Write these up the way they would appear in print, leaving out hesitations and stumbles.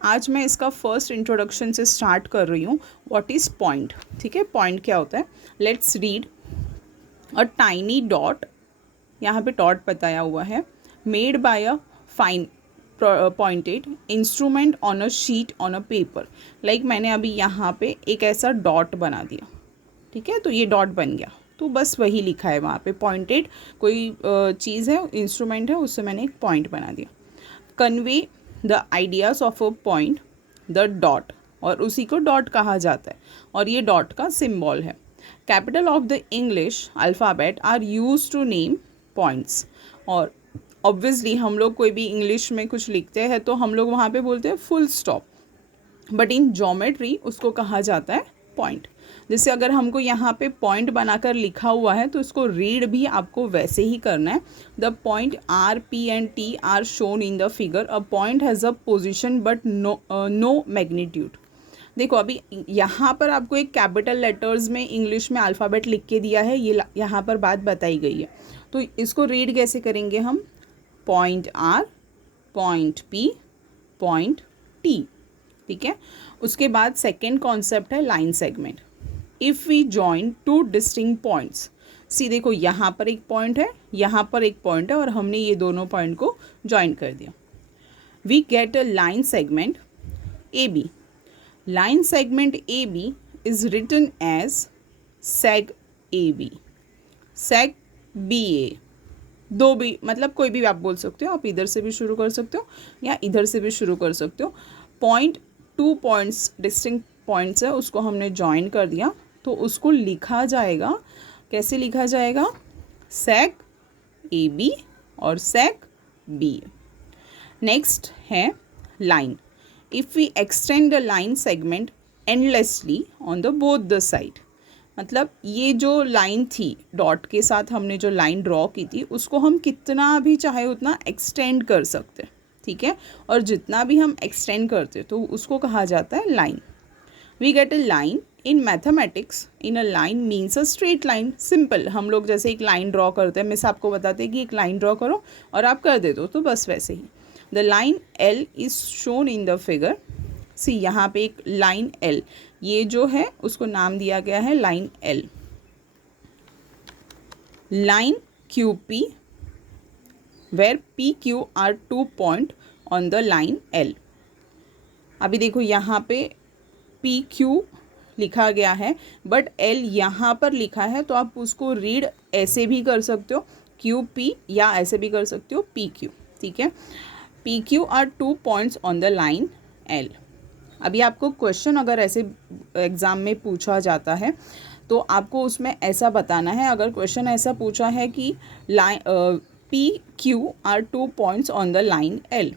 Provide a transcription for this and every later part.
आज मैं इसका फर्स्ट इंट्रोडक्शन से स्टार्ट कर रही हूँ। व्हाट इज़ पॉइंट, ठीक है, पॉइंट क्या होता है। Let's read. A tiny dot, यहाँ पे डॉट बताया हुआ है, made by a fine pointed instrument on a sheet on a paper. Like मैंने अभी यहाँ पे एक ऐसा डॉट बना दिया, ठीक है, तो ये डॉट बन गया, तो बस वही लिखा है वहाँ पे, पॉइंटेड कोई चीज़ है, इंस्ट्रूमेंट है, उससे मैंने एक पॉइंट बना दिया। Convey the ideas of a point the dot, और उसी को डॉट कहा जाता है, और ये डॉट का सिंबल है। Capital of the English alphabet are use to name points. और ऑब्वियसली हम लोग कोई भी इंग्लिश में कुछ लिखते हैं तो हम लोग वहाँ पे बोलते हैं full stop, but in geometry उसको कहा जाता है पॉइंट। जैसे अगर हमको यहाँ पे पॉइंट बनाकर लिखा हुआ है तो इसको रीड भी आपको वैसे ही करना है। The point R P and T are shown in the figure. A point has a position but no magnitude. देखो अभी यहाँ पर आपको एक कैपिटल लेटर्स में इंग्लिश में अल्फ़ाबेट लिख के दिया है, ये यहाँ पर बात बताई गई है, तो इसको रीड कैसे करेंगे हम। Point R, point P, point T, ठीक है। उसके बाद सेकेंड कॉन्सेप्ट है line segment. If we join two distinct points, see देखो यहाँ पर एक पॉइंट है, यहाँ पर एक पॉइंट है, और हमने ये दोनों पॉइंट को जॉइन कर दिया। We get a line segment A B. Line segment A B is written as seg A B, seg B A. दो भी मतलब कोई भी आप बोल सकते हो, आप इधर से भी शुरू कर सकते हो या इधर से भी शुरू कर सकते हो। Point, two points distinct points है, उसको हमने ज्वाइन कर दिया, तो उसको लिखा जाएगा, कैसे लिखा जाएगा, सेग ए बी और सेग बी। नेक्स्ट है line. If we extend the line segment endlessly on the both the side, मतलब ये जो लाइन थी डॉट के साथ हमने जो लाइन ड्रॉ की थी उसको हम कितना भी चाहे उतना एक्सटेंड कर सकते हैं, ठीक है, और जितना भी हम एक्सटेंड करते तो उसको कहा जाता है line. We get a line in mathematics, in a line means a straight line. Simple, हम लोग जैसे एक लाइन ड्रॉ करते हैं, मिस आपको बताते हैं कि एक लाइन ड्रॉ करो और आप कर देते हो, तो बस वैसे ही। The line L is shown in the figure. See यहाँ पे एक लाइन एल, ये जो है उसको नाम दिया गया है line L. Line Q P, where P Q are two point on the line L. अभी देखो यहाँ पे पी क्यू लिखा गया है, बट एल यहाँ पर लिखा है, तो आप उसको रीड ऐसे भी कर सकते हो क्यू पी, या ऐसे भी कर सकते हो पी क्यू, ठीक है। P Q are two points on the line L. अभी आपको क्वेश्चन अगर ऐसे एग्ज़ाम में पूछा जाता है तो आपको उसमें ऐसा बताना है, अगर क्वेश्चन ऐसा पूछा है कि line P Q are two points on the line L,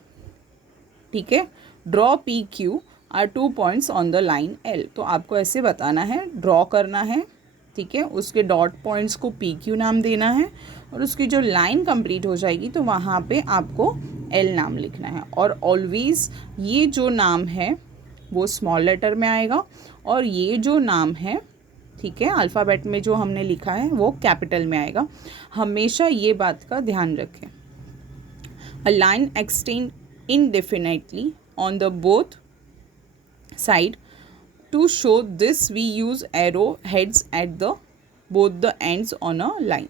ठीक है, draw P Q are two points on the line L, तो आपको ऐसे बताना है, ड्रॉ करना है, ठीक है, उसके डॉट पॉइंट्स को पी क्यू नाम देना है, और उसकी जो लाइन कंप्लीट हो जाएगी तो वहाँ पे आपको एल नाम लिखना है। और ऑलवेज़ ये जो नाम है वो स्मॉल लेटर में आएगा, और ये जो नाम है, ठीक है, अल्फ़ाबेट में जो हमने लिखा है वो कैपिटल में आएगा। हमेशा ये बात का ध्यान रखें। A line extend indefinitely on the both side. To show this we use arrow heads at the both the ends on a line.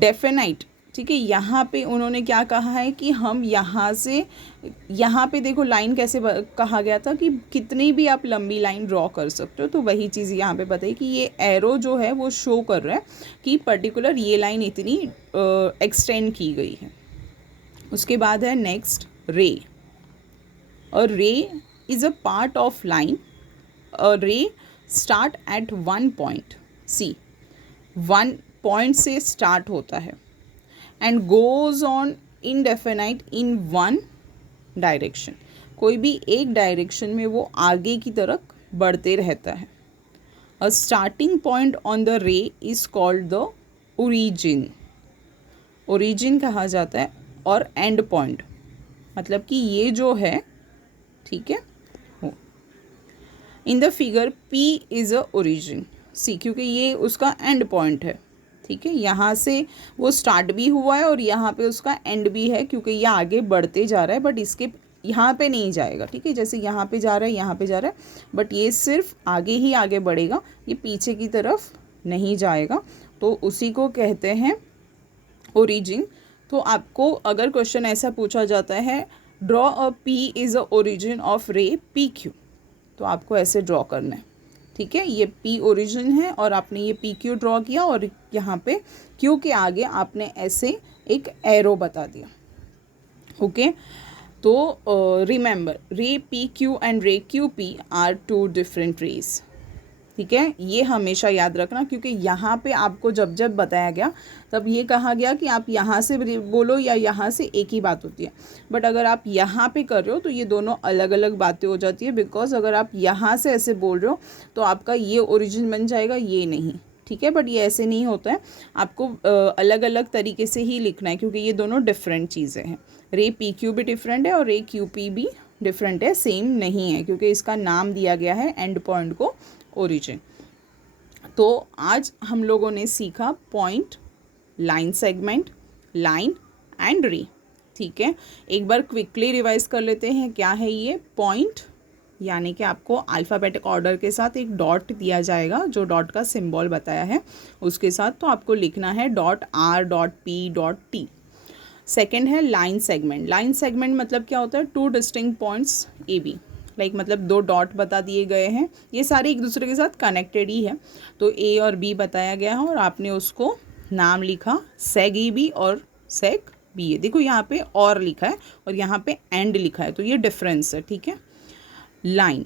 Definite, ठीक है, यहाँ पे उन्होंने क्या कहा है कि हम यहाँ से यहाँ पे देखो लाइन कैसे कहा गया था कि कितनी भी आप लंबी लाइन ड्रॉ कर सकते हो, तो वही चीज़ यहाँ पे बताइए कि ये एरो जो है वो शो कर रहा है कि पर्टिकुलर ये लाइन इतनी एक्सटेंड की गई है। उसके बाद है नेक्स्ट रे। A ray is a part of line. A ray start at one point. See, one point से start होता है and goes on indefinite in one direction. कोई भी एक डायरेक्शन में वो आगे की तरफ बढ़ते रहता है। A starting point on the ray is called the origin. Origin कहा जाता है, और end point मतलब कि ये जो है, ठीक है, हो। In the figure P is a origin. See, क्योंकि ये उसका एंड पॉइंट है, ठीक है, यहाँ से वो स्टार्ट भी हुआ है और यहाँ पे उसका एंड भी है, क्योंकि ये आगे बढ़ते जा रहा है, बट इसके यहाँ पे नहीं जाएगा, ठीक है। जैसे यहाँ पे जा रहा है, यहाँ पे जा रहा है, बट ये सिर्फ आगे ही आगे बढ़ेगा, ये पीछे की तरफ नहीं जाएगा, तो उसी को कहते हैं ओरिजिन। तो आपको अगर क्वेश्चन ऐसा पूछा जाता है draw a P is a origin of रे पी क्यू, तो आपको ऐसे ड्रॉ करना है, ठीक है। ये पी ओरिजिन है और आपने ये पी क्यू ड्रॉ किया और यहाँ पे क्यू के आगे आपने ऐसे एक एरो बता दिया, ओके। तो remember ray P Q and ray Q P are two different rays, ठीक है। ये हमेशा याद रखना, क्योंकि यहाँ पे आपको जब जब बताया गया तब ये कहा गया कि आप यहाँ से बोलो या यहाँ से, एक ही बात होती है। बट अगर आप यहाँ पे कर रहे हो तो ये दोनों अलग अलग बातें हो जाती है, बिकॉज अगर आप यहाँ से ऐसे बोल रहे हो तो आपका ये ओरिजिन बन जाएगा, ये नहीं, ठीक है। बट ये ऐसे नहीं होता है, आपको अलग अलग तरीके से ही लिखना है, क्योंकि ये दोनों डिफरेंट चीज़ें हैं। रे पी क्यू भी डिफरेंट है और रे क्यू पी भी डिफरेंट है, सेम नहीं है, क्योंकि इसका नाम दिया गया है एंड पॉइंट को ओरिजिन। तो आज हम लोगों ने सीखा point, line segment, line and रे, ठीक है। एक बार क्विकली रिवाइज कर लेते हैं, क्या है ये पॉइंट, यानी कि आपको अल्फ़ाबेटिक ऑर्डर के साथ एक डॉट दिया जाएगा, जो डॉट का सिंबल बताया है उसके साथ, तो आपको लिखना है dot R dot P dot T. Second है लाइन सेगमेंट। लाइन सेगमेंट मतलब क्या होता है, two distinct points A B, like मतलब दो डॉट बता दिए गए हैं, ये सारे एक दूसरे के साथ कनेक्टेड ही है, तो ए और बी बताया गया है और आपने उसको नाम लिखा सेग ए बी और सेग बी ए। देखो यहाँ पे और लिखा है और यहाँ पे एंड लिखा है, तो ये डिफरेंस है, ठीक है। लाइन,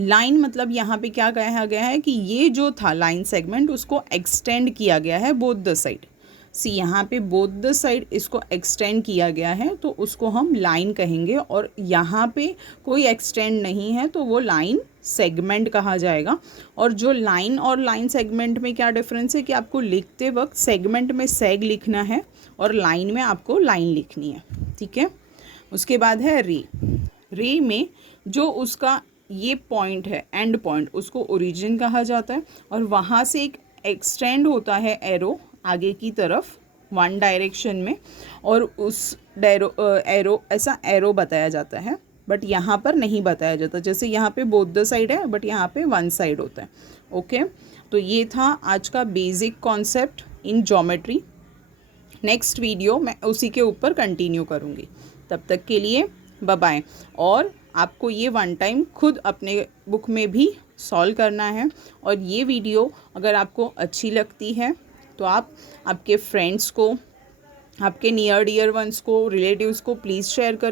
लाइन मतलब यहाँ पे क्या कहा गया है कि ये जो था लाइन सेगमेंट, उसको एक्सटेंड किया गया है बोथ द साइड। सी यहाँ पे बोथ द साइड इसको एक्सटेंड किया गया है, तो उसको हम लाइन कहेंगे, और यहाँ पे कोई एक्सटेंड नहीं है तो वो लाइन सेगमेंट कहा जाएगा। और जो लाइन और लाइन सेगमेंट में क्या डिफरेंस है कि आपको लिखते वक्त सेगमेंट में सेग लिखना है और लाइन में आपको लाइन लिखनी है, ठीक है। उसके बाद है रे। रे में जो उसका ये पॉइंट है एंड पॉइंट, उसको ओरिजिन कहा जाता है, और वहाँ से एक एक्सटेंड होता है एरो आगे की तरफ वन डायरेक्शन में, और उस एरो ऐसा एरो बताया जाता है, बट यहाँ पर नहीं बताया जाता। जैसे यहाँ पे बोथ द साइड है, बट यहाँ पे वन साइड होता है, ओके। तो ये था आज का basic concept in geometry. Next video मैं उसी के ऊपर कंटिन्यू करूँगी, तब तक के लिए बाय बाय। और आपको ये वन टाइम खुद अपने बुक में भी सॉल्व करना है, और ये वीडियो अगर आपको अच्छी लगती है तो आप आपके फ्रेंड्स को, आपके नियर डियर वंस को, रिलेटिव्स को प्लीज़ शेयर करें।